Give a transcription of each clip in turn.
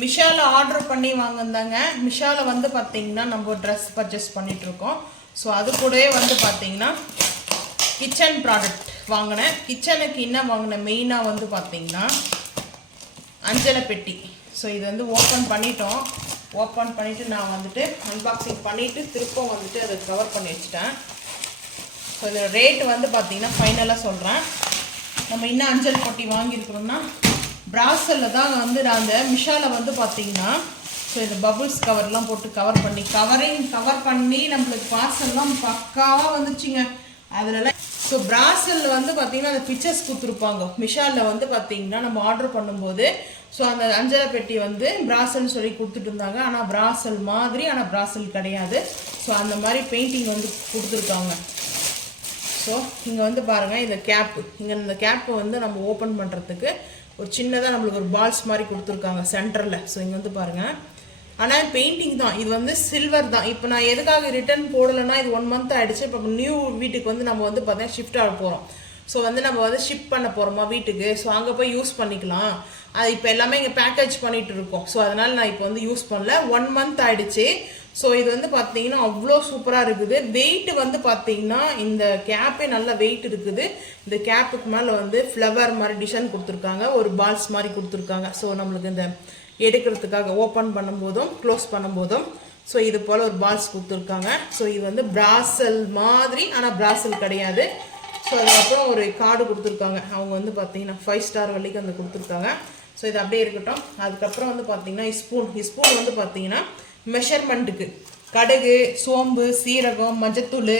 மிஷால order பண்ணி வாங்கினாங்க. மிஷால வந்து பார்த்தீங்கன்னா நம்ம ட்ரெஸ் பர்ச்சேஸ் பண்ணிகிட்ருக்கோம். ஸோ அது கூடவே வந்து பார்த்தீங்கன்னா கிச்சன் ப்ராடக்ட் வாங்கினேன். கிச்சனுக்கு என்ன வாங்கினேன் மெயினாக வந்து பார்த்தீங்கன்னா அஞ்சலை பெட்டி. ஸோ இது வந்து ஓப்பன் பண்ணிட்டோம். ஓப்பன் பண்ணிவிட்டு நான் வந்துட்டு அன்பாக்சிங் பண்ணிவிட்டு திருப்பம் வந்துட்டு அதை கவர் பண்ணி வச்சுட்டேன். ஸோ இதோட ரேட்டு வந்து பார்த்தீங்கன்னா ஃபைனலாக சொல்கிறேன். நம்ம இன்னும் அஞ்சல் பொட்டி வாங்கியிருக்கிறோம்னா பிராசலில் தான் வந்து நான் அந்த மிஷாவில் வந்து பார்த்தீங்கன்னா ஸோ இந்த பபுள்ஸ் கவர்லாம் போட்டு கவர் பண்ணி நம்மளுக்கு பார்சல்லாம் பக்காவாக வந்துச்சுங்க. அதிலலாம் ஸோ பிராசலில் வந்து பார்த்தீங்கன்னா அந்த பிக்சர்ஸ் கொடுத்துருப்பாங்க. மிஷாலில் வந்து பார்த்தீங்கன்னா நம்ம ஆர்டர் பண்ணும்போது ஸோ அந்த அஞ்சலை பெட்டி வந்து பிராசல்னு சொல்லி கொடுத்துட்டு இருந்தாங்க. ஆனால் பிராசல் மாதிரி, ஆனால் பிராசல் கிடையாது. ஸோ அந்த மாதிரி பெயிண்டிங் வந்து கொடுத்துருக்காங்க. ஸோ இங்கே வந்து பாருங்கள் இந்த கேப்பு, இங்கே இந்த கேப்பை வந்து நம்ம ஓப்பன் பண்ணுறதுக்கு ஒரு சின்னதாக நம்மளுக்கு ஒரு பால்ஸ் மாதிரி கொடுத்துருக்காங்க சென்டரில். ஸோ இங்கே வந்து பாருங்கள். ஆனால் பெயிண்டிங் தான், இது வந்து சில்வர் தான். இப்போ நான் எதுக்காக ரிட்டர்ன் போடலைன்னா இது 1 month ஆகிடுச்சு. இப்போ நியூ வீட்டுக்கு வந்து நம்ம வந்து பார்த்தீங்கன்னா ஷிஃப்ட் ஆக போகிறோம். ஸோ வந்து நம்ம வந்து ஷிஃப்ட் பண்ண போகிறோமா வீட்டுக்கு. ஸோ அங்கே போய் யூஸ் பண்ணிக்கலாம். அது இப்போ எல்லாமே இங்கே பேக்கேஜ் பண்ணிகிட்டு இருக்கோம். ஸோ அதனால் நான் இப்போ வந்து யூஸ் பண்ணல. 1 month ஆகிடுச்சு. ஸோ இது வந்து பார்த்தீங்கன்னா அவ்வளோ சூப்பராக இருக்குது. வெயிட் வந்து பார்த்தீங்கன்னா இந்த கேப்பே நல்ல வெயிட் இருக்குது. இந்த கேப்புக்கு மேலே வந்து ஃப்ளவர் மாதிரி டிசைன் கொடுத்துருக்காங்க, ஒரு பால்ஸ் மாதிரி கொடுத்துருக்காங்க. ஸோ நம்மளுக்கு இந்த எடுக்கிறதுக்காக ஓப்பன் பண்ணும்போதும் க்ளோஸ் பண்ணும்போதும் ஸோ இது போல் ஒரு பால்ஸ் கொடுத்துருக்காங்க. ஸோ இது வந்து பிராசல் மாதிரி, ஆனால் பிராசல் கிடையாது. ஸோ அதுக்கப்புறம் ஒரு கார்டு கொடுத்துருக்காங்க. அவங்க வந்து பார்த்தீங்கன்னா 5 star வரைக்கும் வந்து கொடுத்துருக்காங்க. ஸோ இது அப்படியே இருக்கட்டும். அதுக்கப்புறம் வந்து பார்த்தீங்கன்னா ஸ்பூன் வந்து பார்த்தீங்கன்னா மெஷர்மெண்ட்டுக்கு கடுகு, சோம்பு, சீரகம், மஞ்சத்தூள்,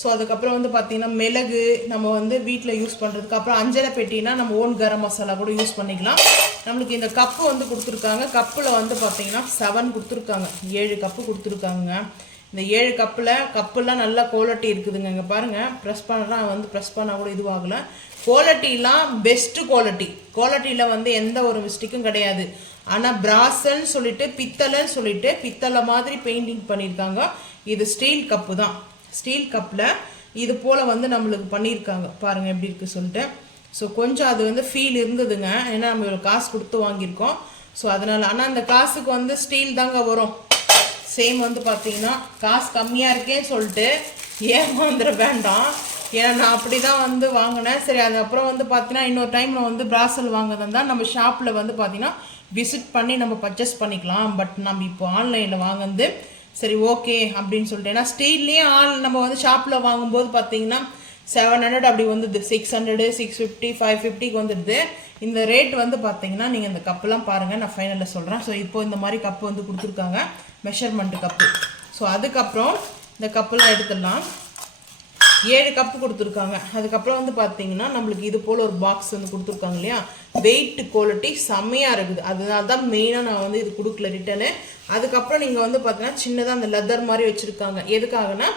ஸோ அதுக்கப்புறம் வந்து பார்த்தீங்கன்னா மிளகு நம்ம வந்து வீட்டில் யூஸ் பண்ணுறதுக்கு. அப்புறம் அஞ்சலை பெட்டினா நம்ம ஓன் கரம் மசாலா கூட யூஸ் பண்ணிக்கலாம். நம்மளுக்கு இந்த கப்பு வந்து கொடுத்துருக்காங்க. கப்பில் வந்து பார்த்தீங்கன்னா 7 கொடுத்துருக்காங்க. 7 கப்பு கொடுத்துருக்காங்க. இந்த 7 கப்புலாம் நல்லா குவாலிட்டி இருக்குதுங்க. இங்கே பாருங்கள், ப்ரெஸ் பண்ணால் கூட இதுவாகலை. குவாலிட்டிலாம் பெஸ்ட்டு குவாலிட்டியில் வந்து எந்த ஒரு மிஸ்டேக்கும் கிடையாது. ஆனால் பிராசல்னு சொல்லிட்டு பித்தளைன்னு சொல்லிட்டு பித்தளை மாதிரி பெயிண்டிங் பண்ணியிருக்காங்க. இது ஸ்டீல் கப்பு தான். ஸ்டீல் கப்பில் இது போல் வந்து நம்மளுக்கு பண்ணியிருக்காங்க. பாருங்கள் எப்படி இருக்குது சொல்லிட்டு. ஸோ கொஞ்சம் அது வந்து ஃபீல் இருந்ததுங்க. ஏன்னா நம்ம இவ்வளோ காசு கொடுத்து வாங்கியிருக்கோம். ஸோ அதனால் ஆனால் அந்த காசுக்கு வந்து ஸ்டீல் தாங்க வரும். சேம் வந்து பார்த்தீங்கன்னா காசு கம்மியாக இருக்கேன்னு சொல்லிட்டு ஏமாந்துட வேண்டாம். ஏன்னா நான் அப்படி தான் வந்து வாங்கினேன். சரி, அதுக்கப்புறம் வந்து பார்த்தீங்கன்னா இன்னொரு டைம் நான் வந்து பிராசல் வாங்குறதா நம்ம ஷாப்பில் வந்து பார்த்தீங்கன்னா விசிட் பண்ணி நம்ம பர்ச்சேஸ் பண்ணிக்கலாம். பட் நம்ம இப்போ ஆன்லைனில் வாங்குறது சரி ஓகே அப்படின்னு சொல்லிட்டு. ஏன்னா ஸ்டீல்லேயே நம்ம வந்து ஷாப்பில் வாங்கும்போது பார்த்தீங்கன்னா 700 அப்படி வந்துடுது, 600, 650, 550க்கு வந்துடுது. இந்த ரேட் வந்து பார்த்தீங்கன்னா நீங்கள் இந்த கப்பெல்லாம் பாருங்கள், நான் ஃபைனலில் சொல்கிறேன். ஸோ இப்போ இந்த மாதிரி கப்பு வந்து கொடுத்துருக்காங்க, மெஷர்மெண்ட்டு கப்பு. ஸோ அதுக்கப்புறம் இந்த கப்பெல்லாம் எடுத்துடலாம். 7 கப்பு கொடுத்துருக்காங்க. அதுக்கப்புறம் வந்து பார்த்தீங்கன்னா நம்மளுக்கு இது போல் ஒரு பாக்ஸ் வந்து கொடுத்துருக்காங்க இல்லையா. வெயிட் குவாலிட்டி செம்மையாக இருக்குது. அதனால தான் மெயினாக நான் வந்து இது கொடுக்கல ரிட்டனு. அதுக்கப்புறம் நீங்கள் வந்து பார்த்தீங்கன்னா சின்னதாக அந்த லெதர் மாதிரி வச்சுருக்காங்க. எதுக்காகனா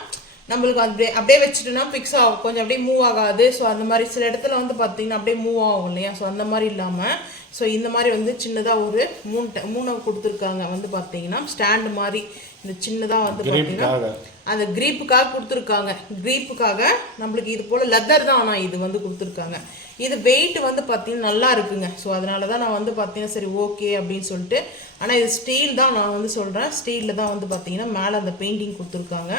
நம்மளுக்கு அப்படியே வச்சுட்டுனா ஃபிக்ஸ் ஆகும், கொஞ்சம் அப்படியே மூவ் ஆகாது. ஸோ அந்த மாதிரி சில இடத்துல வந்து பார்த்தீங்கன்னா அப்படியே மூவ் ஆகும் இல்லையா. ஸோ அந்த மாதிரி இல்லாமல் ஸோ இந்த மாதிரி வந்து சின்னதாக ஒரு 3 கொடுத்துருக்காங்க. வந்து பார்த்தீங்கன்னா ஸ்டாண்டு மாதிரி இந்த சின்னதாக வந்து பார்த்தீங்கன்னா அந்த கிரீப்புக்காக கொடுத்துருக்காங்க. கிரீப்புக்காக நம்மளுக்கு இது போல் லெதர் தான். ஆனால் இது வந்து கொடுத்துருக்காங்க. இது வெயிட் வந்து பார்த்தீங்கன்னா நல்லா இருக்குங்க. ஸோ அதனால தான் நான் வந்து பார்த்தீங்கன்னா சரி ஓகே அப்படின்னு சொல்லிட்டு. ஆனால் இது ஸ்டீல் தான், நான் வந்து சொல்கிறேன் ஸ்டீலில் தான் வந்து பார்த்தீங்கன்னா மேலே அந்த பெயிண்டிங் கொடுத்துருக்காங்க.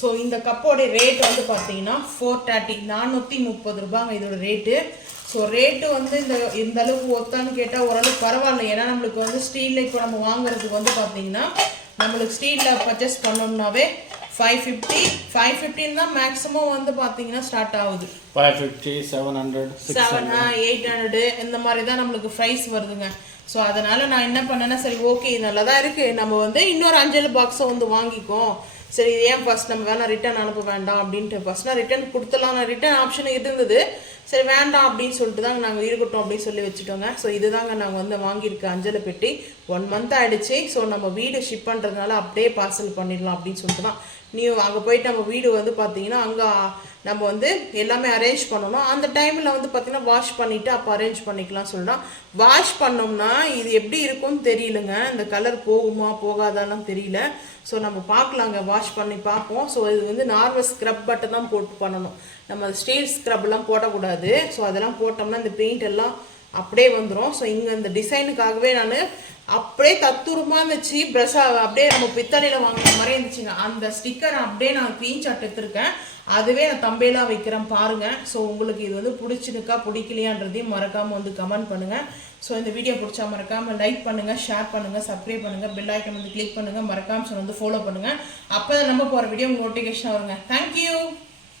ஸோ இந்த கப்போடைய ரேட் வந்து பார்த்தீங்கன்னா 430, 430 ரூபாங்க இதோட ரேட்டு. ஸோ ரேட்டு வந்து இந்த அளவுக்கு ஒத்தான்னு கேட்டால் ஓரளவுக்கு பரவாயில்ல. ஏன்னா நம்மளுக்கு வந்து ஸ்டீலில் இப்போ நம்ம வாங்குறதுக்கு வந்து பார்த்தீங்கன்னா நம்மளுக்கு ஸ்டீலில் பர்ச்சேஸ் பண்ணோம்னாவே 550 தான் மேக்ஸிமம் வந்து பார்த்தீங்கன்னா ஸ்டார்ட் ஆகுது. 550, 700, 800 இந்த மாதிரி தான் நம்மளுக்கு ப்ரைஸ் வருதுங்க. ஸோ அதனால் நான் என்ன பண்ணேன்னா சரி ஓகே நல்லா தான் இருக்குது, நம்ம வந்து இன்னொரு அஞ்சல் பாக்ஸை வந்து வாங்கிக்கோம். சரி இது ஏன் ஃபஸ்ட் நம்ம வேணால் ரிட்டன் அனுப்ப வேண்டாம் அப்படின்ட்டு ஃபஸ்ட் நான் ரிட்டன் கொடுத்துலாம். நான் ரிட்டன் ஆப்ஷன் இருந்தது, சரி வேண்டாம் அப்படின்னு சொல்லிட்டு தாங்க நாங்கள் இருக்கட்டும் அப்படின்னு சொல்லி வச்சுட்டோங்க. ஸோ இதுதாங்க நாங்கள் வந்து வாங்கியிருக்க அஞ்சலை பெட்டி. 1 month ஆகிடுச்சு. ஸோ நம்ம வீடு ஷிப் பண்ணுறதுனால அப்படியே பார்சல் பண்ணிடலாம் அப்படின்னு சொல்லிட்டு தான். அங்கே போயிட்டு நம்ம வீடு வந்து பார்த்தீங்கன்னா அங்கே நம்ம வந்து எல்லாமே அரேஞ்ச் பண்ணணும். அந்த டைமில் வந்து பார்த்தீங்கன்னா வாஷ் பண்ணிவிட்டு அப்போ அரேஞ்ச் பண்ணிக்கலாம் சொல்லலாம். வாஷ் பண்ணோம்னா இது எப்படி இருக்கும்னு தெரியலங்க. இந்த கலர் போகுமா போகாதாலாம் தெரியல. ஸோ நம்ம பார்க்கலாங்க, வாஷ் பண்ணி பார்ப்போம். ஸோ இது வந்து நார்மல் ஸ்க்ரப் பட்டன் தான் போட்டு பண்ணணும். நம்ம ஸ்டீல் ஸ்க்ரப்லாம் போடக்கூடாது. ஸோ அதெல்லாம் போட்டோம்னா இந்த பெயிண்ட் எல்லாம் அப்படியே வந்துடும். ஸோ இங்கே இந்த டிசைனுக்காகவே நான் அப்படியே தத்துரமாக இருந்துச்சு. ப்ரெஷ்ஷாக அப்படியே நம்ம பித்தளையில் வாங்கின மாதிரி இருந்துச்சுங்க. அந்த ஸ்டிக்கர் அப்படியே நான் ஸ்க்ரீன்ஷாட் எடுத்திருக்கேன். அதுவே நான் தம்பையெல்லாம் வைக்கிறேன் பாருங்கள். ஸோ உங்களுக்கு இது வந்து பிடிச்சிருக்கா பிடிக்கலையான்றதையும் மறக்காமல் வந்து கமெண்ட் பண்ணுங்கள். ஸோ இந்த வீடியோ பிடிச்சா மறக்காமல் லைக் பண்ணுங்கள், ஷேர் பண்ணுங்கள், சப்ஸ்கிரைப் பண்ணுங்கள், பெல் ஐக்கன் வந்து கிளிக் பண்ணுங்கள், மறக்காமல் வந்து ஃபாலோ பண்ணுங்கள். அப்போ தான் நம்ம போகிற வீடியோ நோட்டிஃபிகேஷன் வருங்க. தேங்க்யூ.